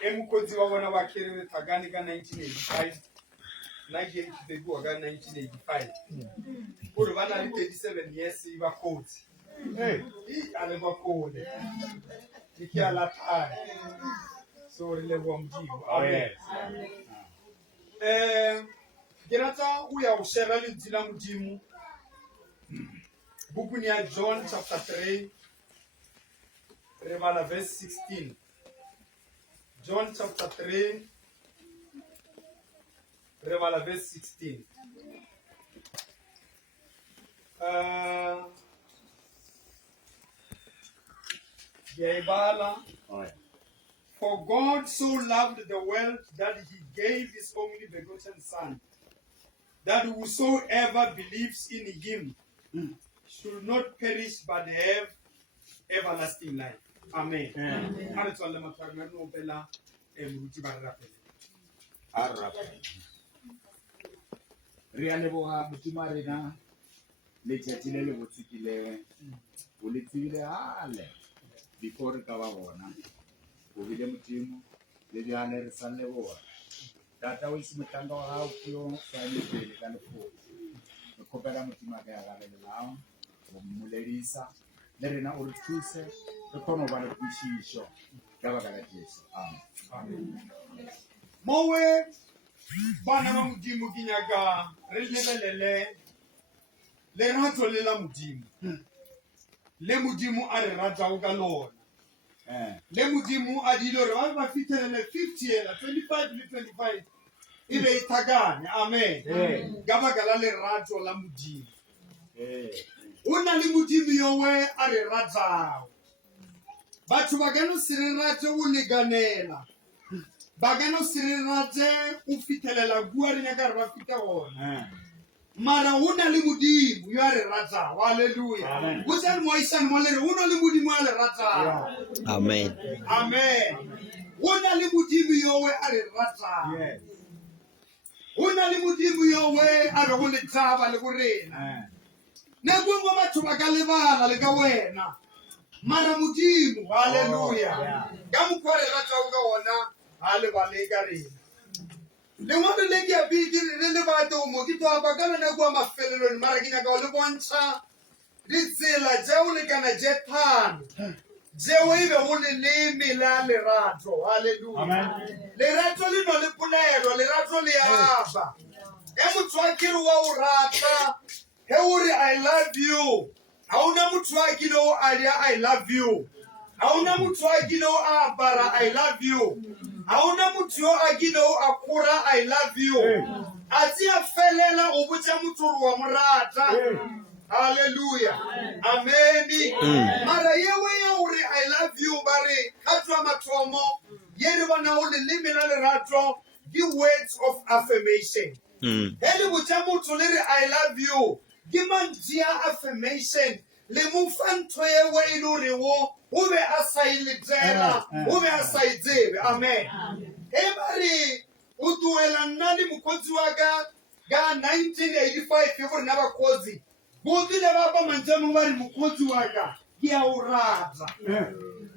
Emukoti wa wana wakere tagani ka 1985 nage kibegu ga 1985 kuri bana 37 years iba koti aleba kode ikiala tai so le bomjibo amen gerata uya ushera le dila mudimu bukuni ya John chapter 3 Revala verse 16. John chapter 3, Revala verse 16. For God so loved the world that he gave his only begotten Son, that whosoever believes in him should not perish but have everlasting life. Amen. Rialeboha Butimarina, Lechatilele Butikile, Ulitile Ale, before Kavavona, Uvidem Tim, Lidiane Sanlevoa. That was Matanga how you find it and food. The Copera Mutimaga, Mulerisa, Lerina Urtuse, the Conovan of Pishisho, Gavagatis. Amen. Mowe bana mudimu kinyaga relelele lerato lela mudimu le mudimu are raja ugalona le mudimu adilo re ba fitelele 50 yela 25 le 25 ile itagane amen gabagala le rato la mudimu una le mudimu yowe are raja batho ba gano siriraje o leganela bagano siriraje o fitelela bua re nyaka re ba fita ona mara una le modimo yo re ratsa haleluya botsa mo isane mo le re una le modimo a le ratsa amen amen una le modimo yo we a re ratsa una le modimo yo we a re go le tsaba le go rena ne go mo batho ba ka lebala le ka wena mara modimo haleluya ka mo kware ratsa o ka ona ale ba le ka rena le ngwana le ke a bidi le batho mo ke twa ba kana na go mafelelo ni mara ke nyaka o le bontsha ditsela jeo le kana jetan jeo e be go le leme la lerato haleluya lerato le no le polelo lerato le aba e motswakiri wa o rata he o re I love you hauna motswakiri o aria I love you hauna motswakiri o abara I love you hauna muthu a kilo akura I love you atsi a felela o botsa motho wa morata haleluya amen mara yewe ya uri I love you bare katwa mathomo yene bona o le limela lerato give words of affirmation hele botsa motho le re I love you give man dia affirmation le mo fantwe yewe ilo re wo o be a sa iletsela o be a sa itsebe amen ebari o duela nna le mokgotsi wa ka 1985 ke gore na ba kgotsi go dile ba ba mantsemo ba re mokgotsi wa ka ke a o rata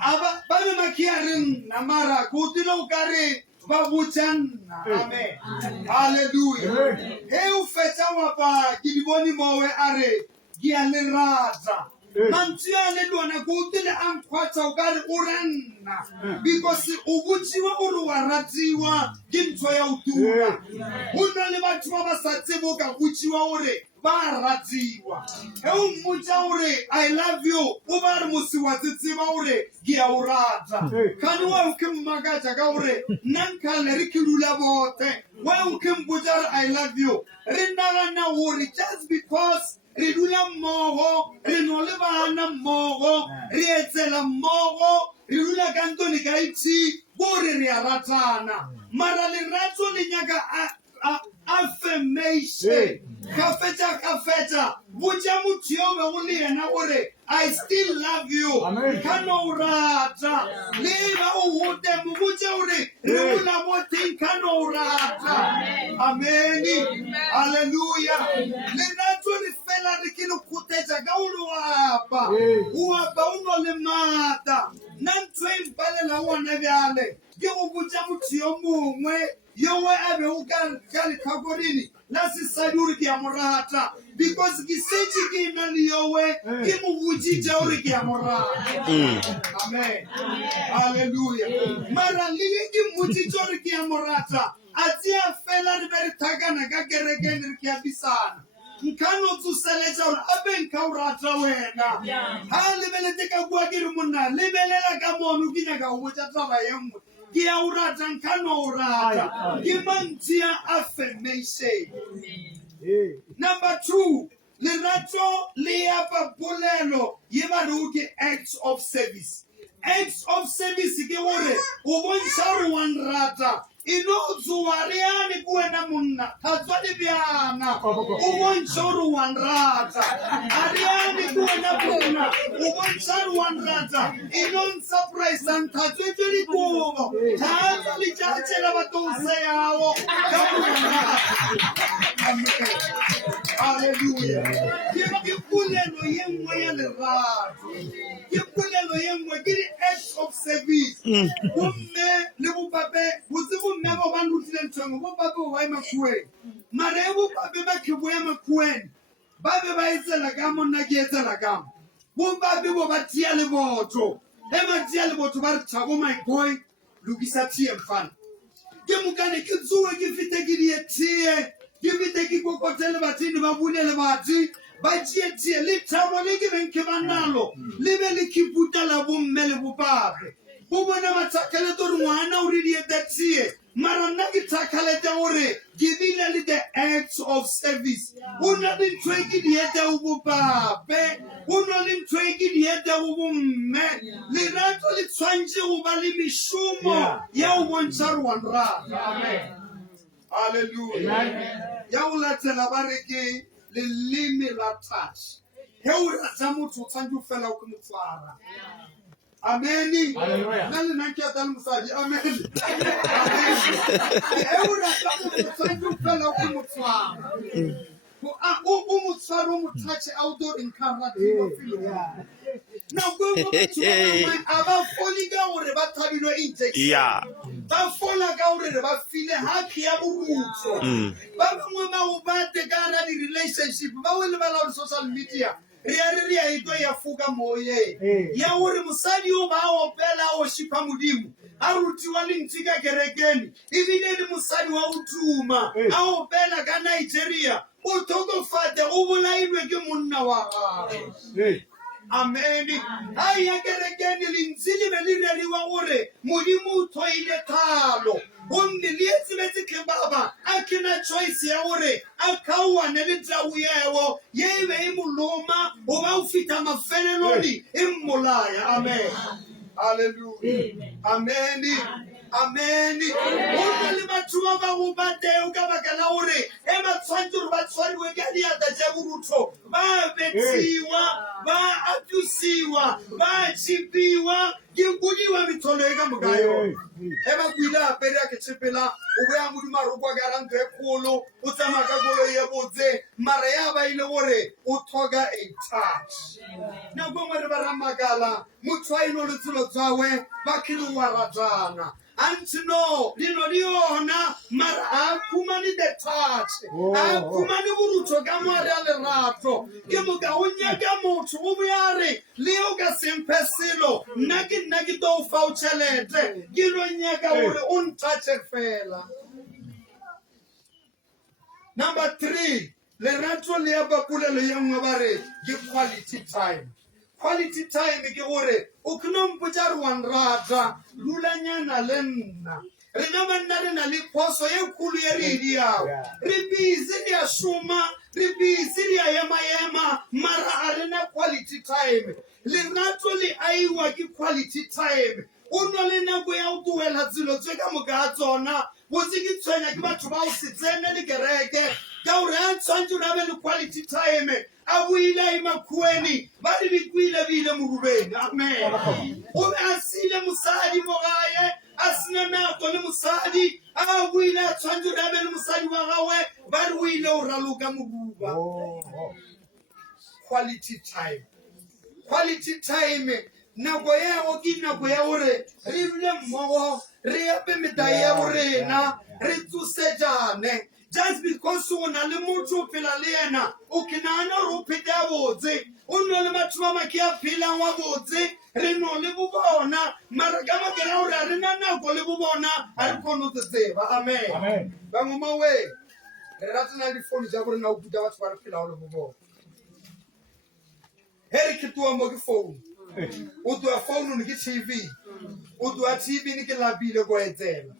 aba ba le makiareng na mara go dile o ka re ba botsanna amen haleluya he o fetsa wa ba ke di bone mowe a re ke a le rata mantsiane le wona go tile ang kwatsa o ka re o renna because o botsiwa o re wa ratiwa ke ntho ya o tura go nna le batho ba ba sa tsebo ka botsiwa o re ba ratiwa e o mmotsa o re I love you o ba re mosi wa tseba o re ke a o rata kana wa o ke mmagaja ka o re nanka le re ke lula bote wa o ke mbotsa re I love you re nna na o re just because re dula mmogo re no le bana mmogo re etsela mmogo re dula ka ntoni ka itse gore re a ratana mara le ratso le nyaka affirmation ka fetsa botsa motho yo be go le yena gore I still love you ka no rata le ba o hote mo botsa gore re bula boteng ka no rata amen hallelujah le ratso le fela re ke le kgotetsa ka o le o apa o no le mata nna ntho e mpalela ona bjale ke go botsa motho yo mongwe yo a be o ka letlhakorini la sesadi ore ke a mo rata because ke setse ke na le yowe ke mo botsitse ore ke a mo rata amen hallelujah mara le ke mmotsitse ore ke a mo rata a tseya fela re be re thakana ka kerekeng re ke a bisana nkano tsoseletsa gore a be nka o rata wena ha lebeletse ka bua ke re monna lebelela ka mono ke nyaka go botsa taba ye nngwe ke a o rata nkano o rata ke mantsi a affirmation number 2 lerato le apa polelo ye ba re ke acts of service ke gore o bontsha gore wa nrata ino tsuwa riani kuwena munna tatswa libyana ubonshoro wanrata ariani kuwena munna ubonshoro wanrata ino surprise and tatswa likubo tatswa lichache la batose yawo hallelujah kipulelo yengwe ya lerato kipulelo yengwe kiri acts of service bomme le bopape botsibo mme ba ba nutile ntshwengo bopape ba emakueng mare bopape ba khebo ya makueng ba be ba etsela ka monna ke etsela ka bopape bo ba tia le botho ba tia le botho ba re thabo my boy lokisa tie mfana ke mokane ke tsuwe ke fite ke di etie ke fite ke kokotele batsini ba bune le batsi ba tie le thabo le ke benke banalo le be le kiputa la bomme le bopape bo bona matsakale to re ngwana o re di etie mara nna ke tsakalete gore ke bile le the acts of service o na le ntwe ke di ete o bopape o na le ntwe ke di ete o bomme lerato le tshwantse go ba le mishumo ya o bontsha re wa nrata amen hallelujah ya o latela ba re ke leleme la touch he o rata motho o tshwantse o fela o ke motshwara amen nale na ke atala mosadi amen e ura ka mo tsangu fela o mo tswara o mo tswara o mo touch outdoor in camera diba filo na go mo tswara aba foli ka gore ba thabilo injection ba fola ka gore ba file happy ya borutso ba bangwe ba o bate ka na di relationship ba wele ba la social media re a ito ya fuka moye ya gore mosadi o ba opela o shipa modimo a rutiwa le ntsika kerekeni ebile le mosadi wa utuma a opela ka Nigeria o tokofate o bolailwe ke monna wa gagwe amen ai ya kerekeni le ntsile be le reriwa gore modimo o thoile thalo bonne le etsebetse ke baba a kena choice ya gore a khawane le tsawu yewo ye be e moloma o ba o fita mafeleloni e mmolaya amen hallelujah amen amen o le batho ba ba go bateo ka baka la gore e ba tshwantse gore ba tshwariwe ka diata tša borutho ba betsiwa ba atusiwa ba chipiwa ke kudiwa mitholo e ka mokayo e ba kuile apere ya ke tshepela o be ya modimo a rokwa ka ranto e kgolo o tsamaya ka kolo ye botse mara ya ba ile gore o thoka a touch nako ngwe re ba ramakala motho a ino le tselo tsawe ba khile wa ratana until no, Lino, mara akumani the touch, akumani buruto gamari lerato, gemuka unya gamutu ubiare, Leoga sempesilo, nagi do fauchelete, giro nyaga ure untouched fella. Number 3, lerato leaba Polelo yangabare, give quality time. Quality time ke gore o kno mpotsa one rata lulanyana le nna re na banna re na le phoso ye khulu ye re diao re busy ya shuma re busy ya yema mara arena quality time le ratlo le aiwa ke quality time o no le nako ya o tuela tsilo tse ka moka tsona bo se ke tshwenya ke batho ba o se tsene le kereke ka o re a tshwantse ra be le quality time a buila imakhueni ba di bikwile bile morubeng amen o be a sile mosadi mo gae a sina nako le mosadi a buila a tshwantse ra be le mosadi wa gawe ba di buile o raloka moruba quality time. Quality time. Nako ya o ke nako ya hore re bile mmogo re ape medai ya borena re tsosejane. Just because o na le motho phela le yena o ke nana ro pheta botse o no le batho ba make a phelang wa botse re no le bo bona mara ka makela hore re na nako le bo bona a re kono tseba. Amen. Ba ngoma we re ratana di phone ja borena o buta batho ba re phela le bo bona. Hey ke tua mo ke phone o tua phone ni ke TV o tua TV ni ke labile go etsela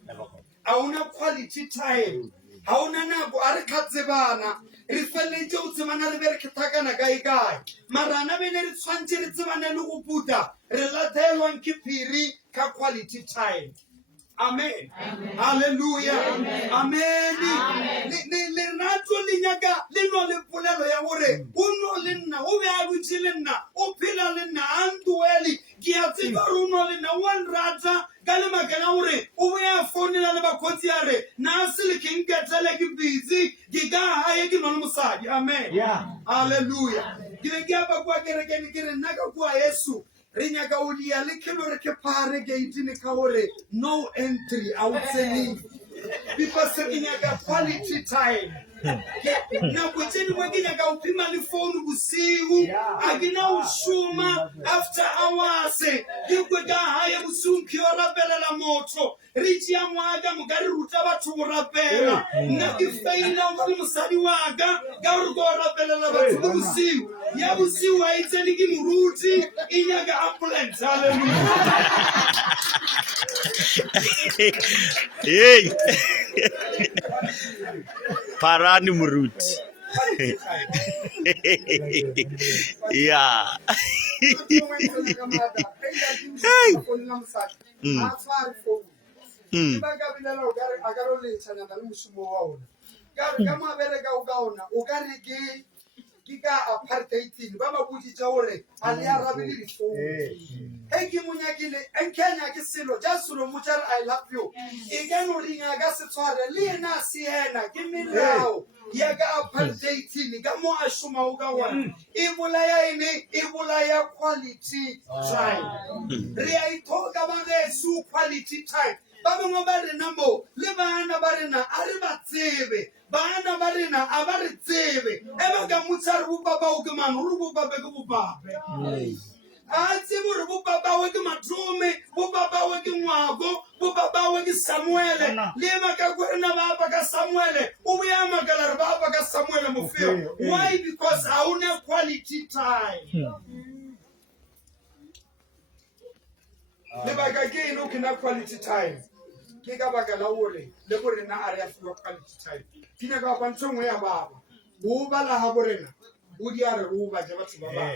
a una quality time ha una nako a re khatsebana re feletse o tsebana re be re kethakana kae marana bene re tshwantse re tsebana le go puta re latelwang ke phiri ka quality time. Amen. Hallelujah. Amen. Le rato le nyaka le no le polelo ya hore o no le nna o be a butse le nna o phela le nna a ntueli ke a tseba re no le nna o nrata ka le makana hore o be a founela le bakgotsi ya re na se le ke nketele ke busy ke ka hae ke nona mosadi. Amen. Hallelujah. Ke be ke apa kwa kerekene ke re nna ka kwa Yesu re nyaka o dia le ke re ke pare gate ne ka hore no entry outside because re nyaka quality time. Na go tseni mo ke nyaka o phima le phone bosiu a ke na o shuma after hours ke go ka hae bosiu ke o rapelela motho re tsia ngwaga mo ka re ruta batho go rapela nna ke faila go le mosadi wa ka go rapelela batho bosiu ya bosiu a itsene ke moruti e nyaka ambulance. Hallelujah. Hey. Parani muruti. Yeah. Kika apartheid ba ba butitsa hore a le arabile di phone e ke monyakile en Kenya ke selo ja solo motsara I love you e ka no ringa ka se tshware le ena se ena ke melao ya ka apartheid ka mo a shuma o ka wana e bolaya ene e bolaya quality time re a ithoka ba le su quality time ba bangwe ba rena mo le bana ba rena a re ba tsebe bana ba rena a ba re tsebe e ba ka motsare bo baba o ke mano re bo baba ke bo babe a tsebo re bo baba o ke matome bo baba o ke ngwago bo baba o ke Samuele le ba ka gorena ba ba ka Samuele o ya magala re ba ba ka Samuele mo feo. Why? Because I own a quality time. Le ba ka ke no ke na quality time ke ka baka la hore le go rena a re a fiwa quality time tina ka ba ntshwe ya baba o bala ha borena o di a re o ba ja batho ba ba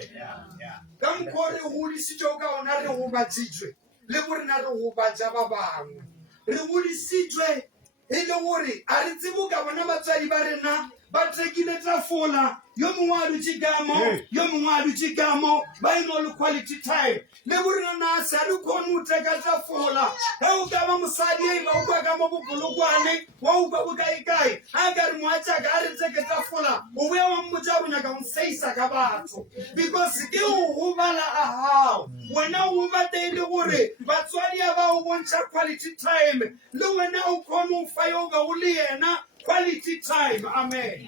ka mkhore o di sitjo ka ona re go ba tsitswe le go rena re go ba ja ba bangwe re go di sitjwe e le gore a re tsebo ka bona batsadi ba rena ba trekile tafola yo mongwe a dutse kamo ba ino le quality time le borena na sa re khone o teka tafola ga o ka ba mosadi e ba o kwa ka mo bopolokwane wa o kwa bokae a ka re moatsa ka re teka tafola o be wa mmotsa bonya ka mseisa ka batho because ke o bala a hao wena o ba tele gore batswadi ba o bontsha quality time le wena o khone o fa yo ga o le yena quality time. Amen.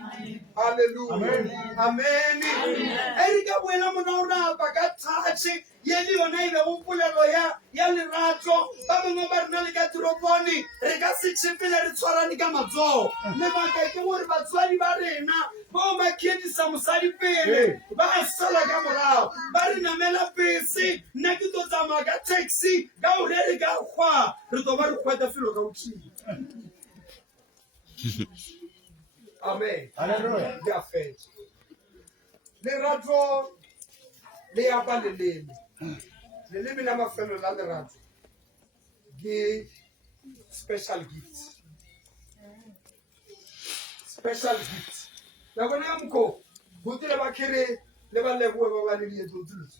Hallelujah. Amen. Erika buena mona ora baka touch yeli ona ibe o polelo ya lerato ba mongwe ba rena le ka troponi re ka se tshepele re tshwarane ka matso le ba ka ke gore batswadi ba rena ba ba kjedisa mosadi pele ba sala ka morao ba re namela pese nna ke to tsamaya ka taxi ka o re ka khwa re to ba re khweta felo ka uthi. Amen. Hallelujah. Ya fe. Lerato le ya ba leleme la mafelo la lerato ke special gifts. Special gifts. La bona mko botile ba kere le ba leboe ba ba le dietso tse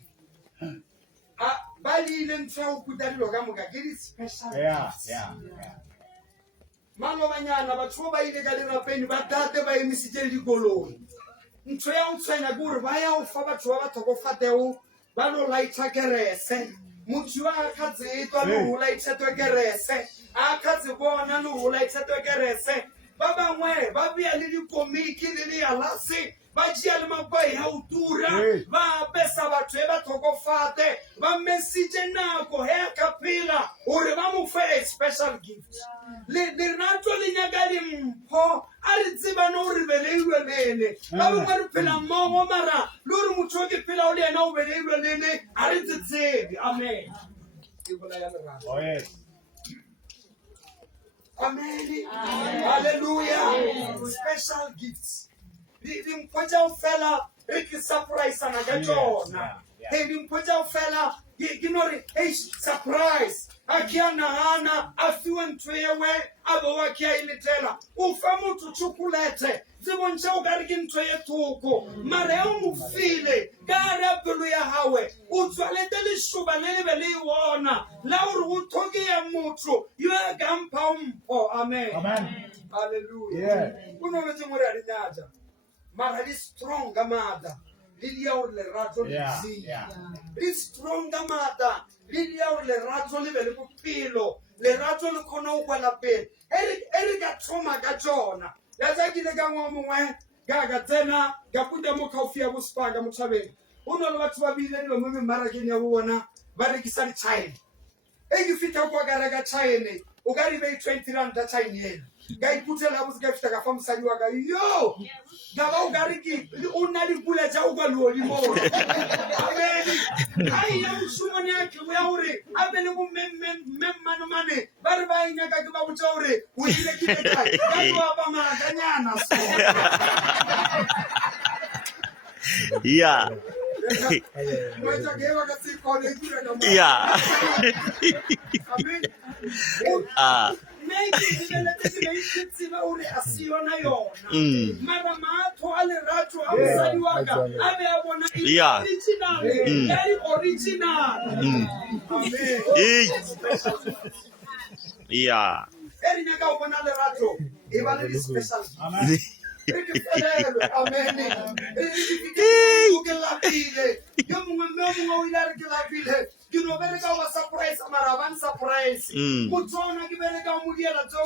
ba di ile ntse o kuta dilo ka moka ke di special gifts. Mano banyana batho ba ile ka dirapeni ba tate ba emisitse dikolong ntho ya o tsena gore ba ya o fa batho ba bathokofateo ba lo laitha kerese motho a ka tsetwa lo laitha kerese a ka tsebona lo laitha kerese ba bangwe ba bia le dikomiki le le alase ba tšea le mapai a o tura ba pesa batho e ba thokofate ba message nako he ka phela gore ba mo fa a special gift lerato le nyaka dimpho a re tsebana o re beleilwe lene ba bangwe re phela mmogo mara le gore motho o ke phela o le ena o beleilwe lene a re tsetsebe amen Oh, yes. Amen. Hallelujah. Special gifts. The important fella, Ricky surprise and I got on. Hey, the important fella, you know, hey, surprise. I can't hana, I feel and tray away, I go work here in the teller. Oh, famu to chocolate. They won't show that again to a toko. Mareo file, Garabuya Howe, Utualeteli Shubanelli Wana, Laur Utogi and Mutro, you are Gampam. Oh, amen. Amen. Hallelujah. Yeah. We know what you're at. Mara is strong, Gamada. Lilia or lerato zi. Is strong, Gamada. Lilia or lerato live pilo. Lerato lo cono quella pen. Eric Troma Gajona. That's a gilagawa, Gagatena, Gapuda Mokofia was Spaga Mutabe. Uno what's what we let women Maragina Wana, Barikisari China. Hey, you fit up Wagaraga China. Ugari bay 20 rand that China. Guy Putela was gift from Sayuaga. Yo! Gabo Gariki, only Pula Jauga Limo. I am Sumaniak, Weori, I believe men money, Barba Nagabauri, we take it. Yeah. Yeah. Yeah. You know, very go surprise, Maravan surprise. Mutona Giberega Mudiala Joe,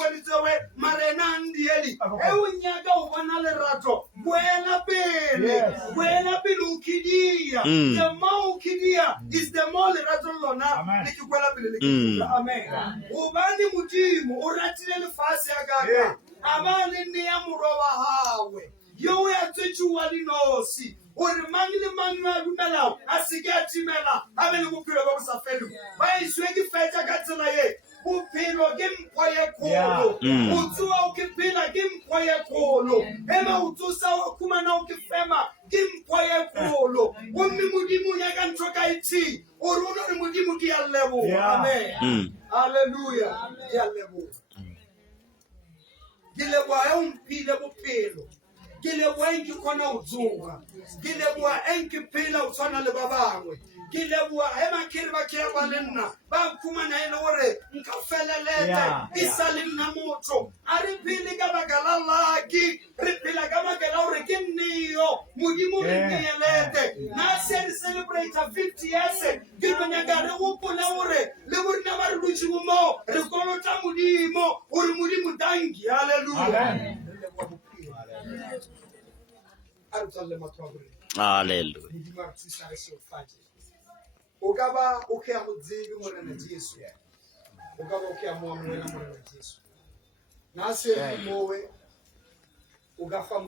Marenandieli, Ewinyago, Vanalerato, Buena Pele, Buena Pilukidia, the Maukidia is the Molerato Lona, Amen. Ubani Mudim, Uratil Fasiaga, Amali Niamurova Hawe, you are to or Manuel Mela, Asigati Mela, having a pure of Safelu. By Swaggy Feta Gatanaye, who pay or game quiet colo, who two out Kipina, game quiet colo, Emma Utusa Kumano Kifema, game quiet colo, one Mudimu Yagan Trokaiti, or one Mudimu level. Amen. Hallelujah. Dia level. Gilewa Pilo Pelo. Gile wengi kona uzunga. Gile bua enki pila usana le babangwe. Gile bua hema kirba kirba lena. Ba kuma na ina ore nkafele lete. Isalim na moto. Ari pili gaba galalagi. Ripila gaba galaure kinniyo. Mudimu rinniye lete. Na celebrate 50 years. Gilma nyagare upo na ore. Leuri na maruduchi umo. Rikolo ta mudimo. Uri mudimu dangi. Hallelujah. Hallelujah. Ugaba ukia mudzivi mwana Yesu. Ugaba ukia mwana Yesu. Nasi mowe ugafa